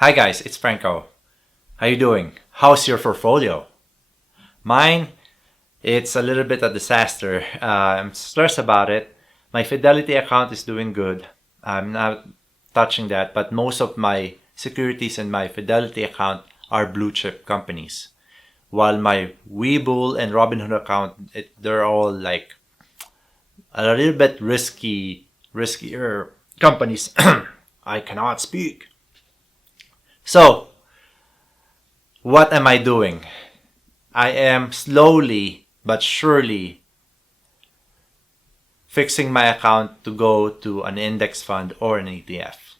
Hi guys, it's Franco. How you doing? How's your portfolio? Mine, it's a little bit a disaster. I'm stressed about it. My Fidelity account is doing good. I'm not touching that, but most of my securities in my Fidelity account are blue chip companies. While my Webull and Robinhood account, they're all like a little bit riskier companies. I cannot speak. So, what am I doing? I am slowly but surely fixing my account to go to an index fund or an ETF.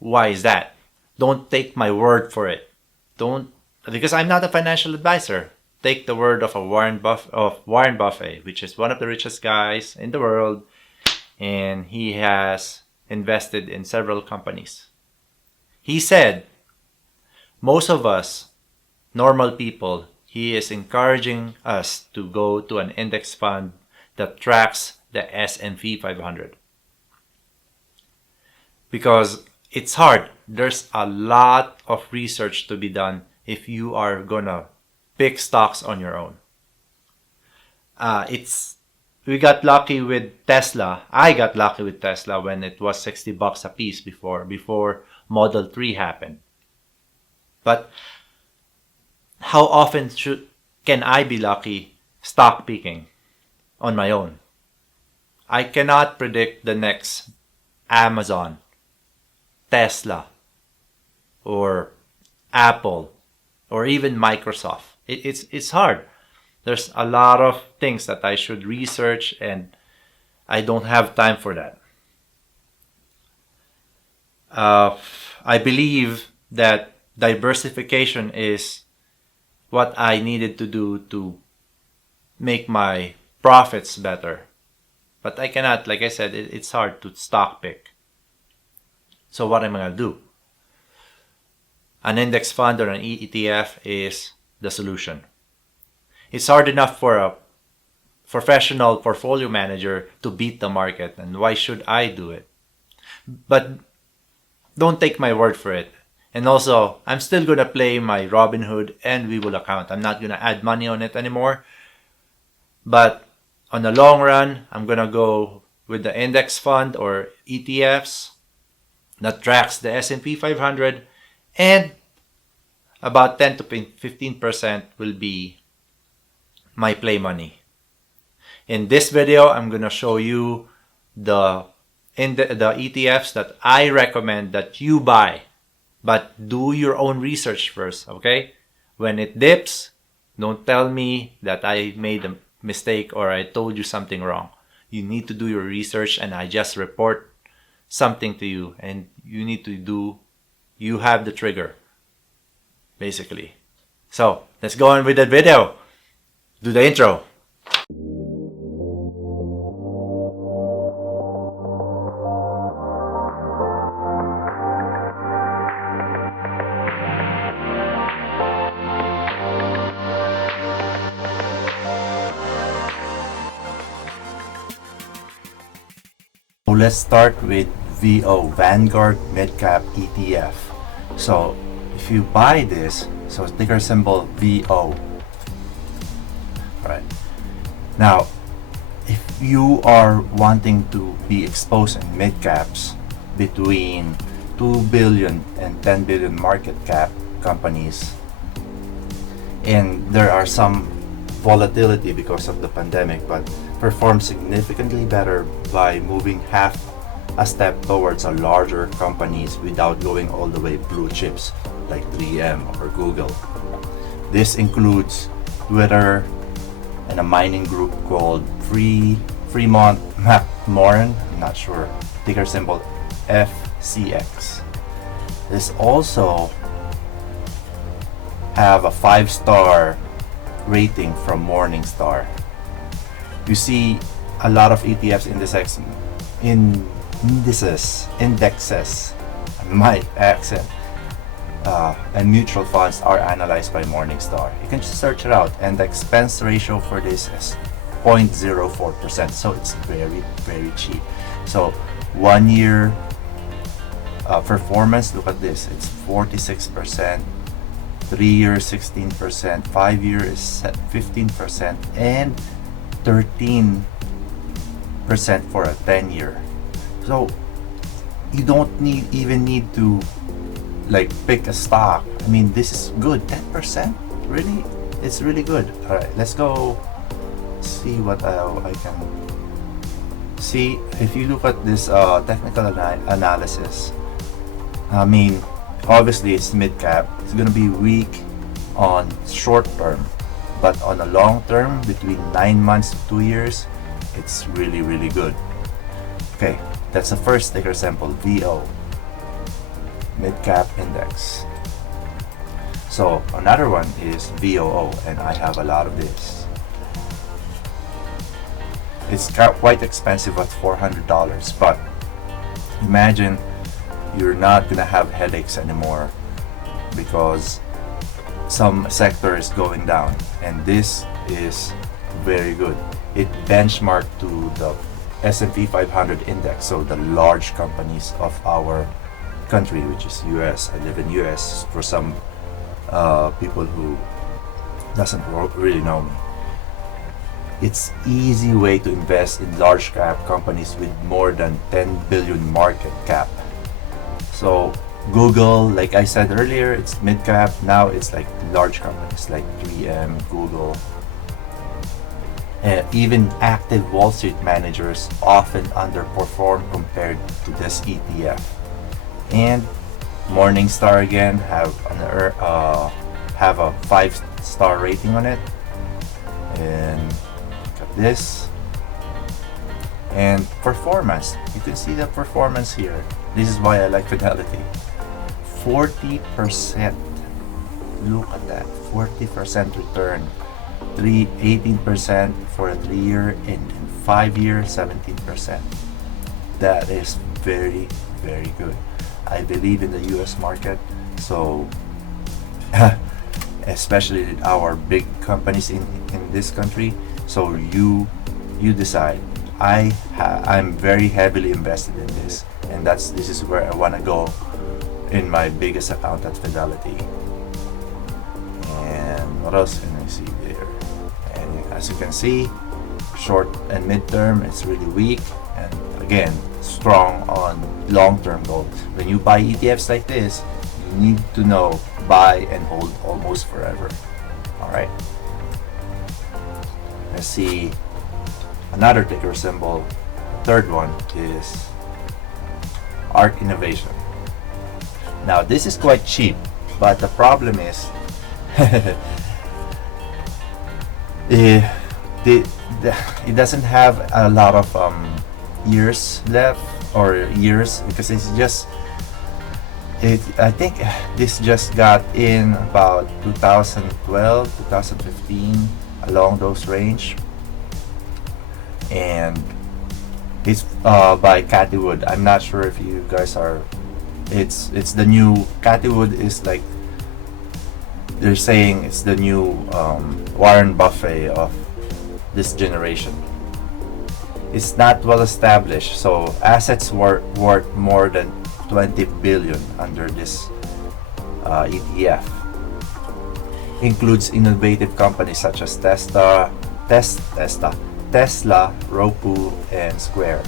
Why is that? Don't take my word for it. Because I'm not a financial advisor. Take the word of Warren Buffett, which is one of the richest guys in the world, and he has invested in several companies. He said, most of us, normal people, he is encouraging us to go to an index fund that tracks the S&P 500. Because it's hard. There's a lot of research to be done if you are gonna pick stocks on your own. We got lucky with Tesla. I got lucky with Tesla when it was $60 a piece before Model 3 happened. But how often can I be lucky stock picking on my own? I cannot predict the next Amazon, Tesla, or Apple, or even Microsoft. It's hard. There's a lot of things that I should research, and I don't have time for that. I believe that diversification is what I needed to do to make my profits better. But I cannot, like I said, it's hard to stock pick. So what am I going to do? An index fund or an ETF is the solution. It's hard enough for a professional portfolio manager to beat the market, and why should I do it? But don't take my word for it. And also, I'm still going to play my Robinhood and Webull account. I'm not going to add money on it anymore. But on the long run, I'm going to go with the index fund or ETFs that tracks the S&P 500, and about 10 to 15% will be my play money. In this video, I'm going to show you the ETFs that I recommend that you buy. But do your own research first, okay? When it dips, don't tell me that I made a mistake or I told you something wrong. You need to do your research, and I just report something to you, and you have the trigger, basically. So, let's go on with the video. Do the intro. Let's start with VO, Vanguard Midcap ETF. So if you buy this, so ticker symbol VO. Right. Now, if you are wanting to be exposed in midcaps between 2 billion and 10 billion market cap companies, and there are some volatility because of the pandemic, but perform significantly better by moving half a step towards a larger companies without going all the way blue chips like 3M or Google. This includes Twitter and a mining group called Fremont McMoran, I'm not sure, ticker symbol FCX. This also have a 5-star rating from Morningstar. You see a lot of ETFs indexes, my accent, and mutual funds are analyzed by Morningstar. You can just search it out, and the expense ratio for this is 0.04%, so it's very, very cheap. So 1 year performance, look at this. It's 46%, 3 year 16%, 5 year is 15%, and 13% for a 10 year. So you don't even need to like pick a stock. I mean, this is good. 10%, really, it's really good. All right, let's go see what I can see. If you look at this technical analysis, I mean, obviously it's mid cap. It's gonna be weak on short term, but on a long term, between 9 months to 2 years, it's really, really good. Okay, that's the first ticker symbol, VO, mid cap index. So another one is VOO, and I have a lot of this. It's quite expensive at $400, but imagine you're not gonna have headaches anymore because some sector is going down, and this is very good. It benchmarked to the S&P 500 index, so the large companies of our country, which is US. I live in US for some people who doesn't really know me. It's easy way to invest in large cap companies with more than 10 billion market cap. So Google, like I said earlier, it's mid cap. Now it's like large companies like 3M, Google. Even active Wall Street managers often underperform compared to this ETF. And Morningstar again have a 5-star rating on it. And look at this. And performance, you can see the performance here. This is why I like Fidelity. 40%. Look at that, 40% return. 18% for a 3 year, and in 5 year 17%. That is very, very good. I believe in the US market, so especially our big companies in this country. So you decide. I'm very heavily invested in this, and this is where I want to go in my biggest account at Fidelity. And what else can I see there? And as you can see, short and mid-term, it's really weak, and again, strong on long-term goals. When you buy ETFs like this, you need to know buy and hold almost forever. All right. Let's see another ticker symbol. Third one is ARC Innovation. Now this is quite cheap, but the problem is it doesn't have a lot of years left, or years, because it's just I think this just got in about 2012, 2015, along those range. And it's by Cathy Wood. I'm not sure if you guys are. It's the new Cathy Wood is like, they're saying it's the new Warren Buffett of this generation. It's not well established, so assets worth more than 20 billion under this ETF. Includes innovative companies such as Tesla, Roku, and Square.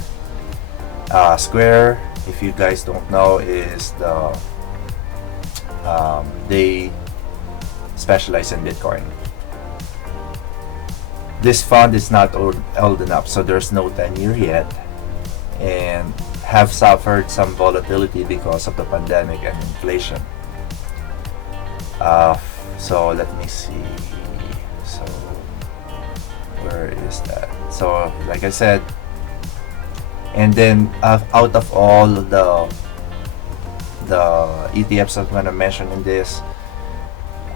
Square, if you guys don't know, is they specialize in Bitcoin. This fund is not old enough, so there's no 10-year yet, and have suffered some volatility because of the pandemic and inflation. So let me see. So where is that? So like I said, and then out of all the ETFs I'm gonna mention in this,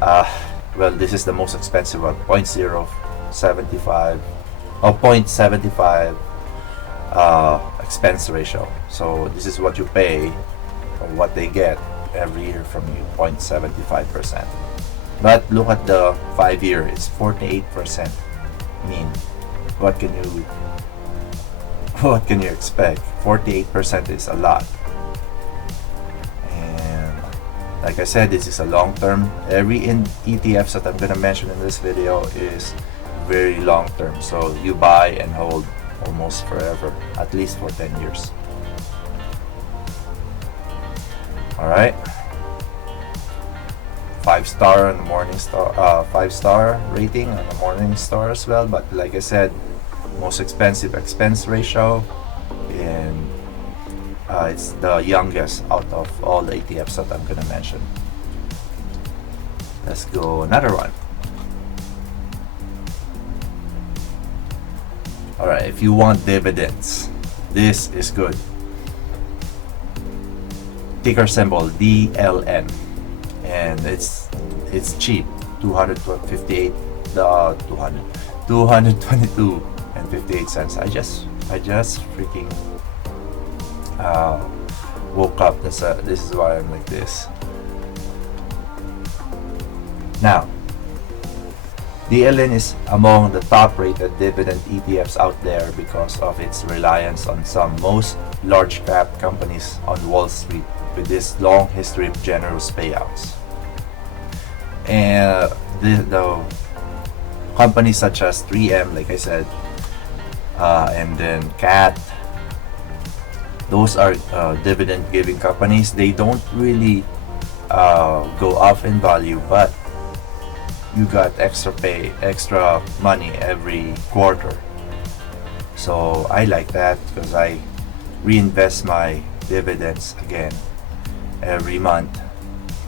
well, this is the most expensive one, 0.075 or 0.75 expense ratio. So this is what you pay or what they get every year from you, 0.75%. But look at the 5 year, it's 48%. I mean, what can you expect? 48% is a lot. Like I said, this is a long term. Every ETFs that I'm gonna mention in this video is very long term. So you buy and hold almost forever, at least for 10 years. Alright. 5-star on the Morningstar, 5-star rating on the Morningstar as well. But like I said, most expensive expense ratio, and it's the youngest out of all the ETFs that I'm gonna mention. Let's go another one. Alright, if you want dividends, this is good. Ticker symbol DLN, and it's cheap, 258 222 and 58 cents. I just freaking woke up. This is why I'm like this. Now, DLN is among the top rated dividend ETFs out there because of its reliance on some most large cap companies on Wall Street with this long history of generous payouts. And the companies such as 3M, like I said, and then CAT, those are dividend giving companies. They don't really go up in value, but you got extra money every quarter. So I like that because I reinvest my dividends again every month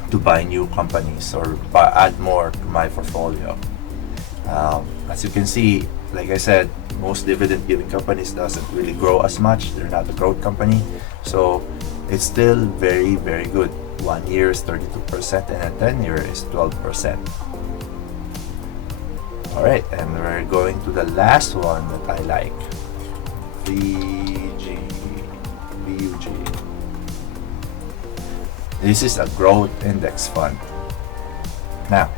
to buy new companies or add more to my portfolio. As you can see, like I said, most dividend giving companies doesn't really grow as much. They're not a growth company, so it's still very, very good. 1 year is 32% and a 10 year is 12%. Alright, and we're going to the last one that I like. VUG. This is a growth index fund. Now,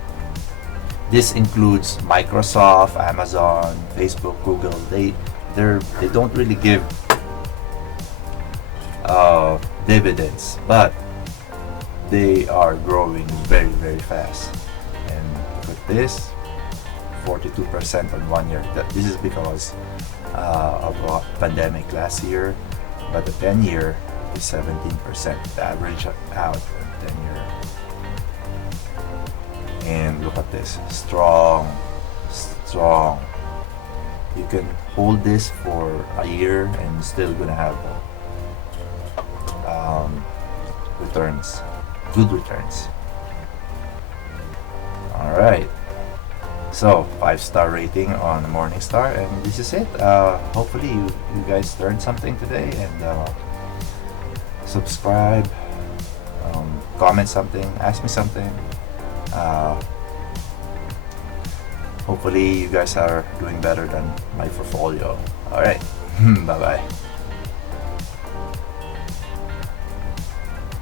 this includes Microsoft, Amazon, Facebook, Google. They don't really give dividends, but they are growing very, very fast. And look at this, 42% on 1 year. This is because of a pandemic last year, but the 10 year is 17%. The average out on 10 year. And look at this, strong. You can hold this for a year and still gonna have returns, good returns. All right. So 5-star rating on Morningstar, and this is it. Hopefully you guys learned something today, and subscribe, comment something, ask me something. Hopefully you guys are doing better than my portfolio. All right. Bye bye.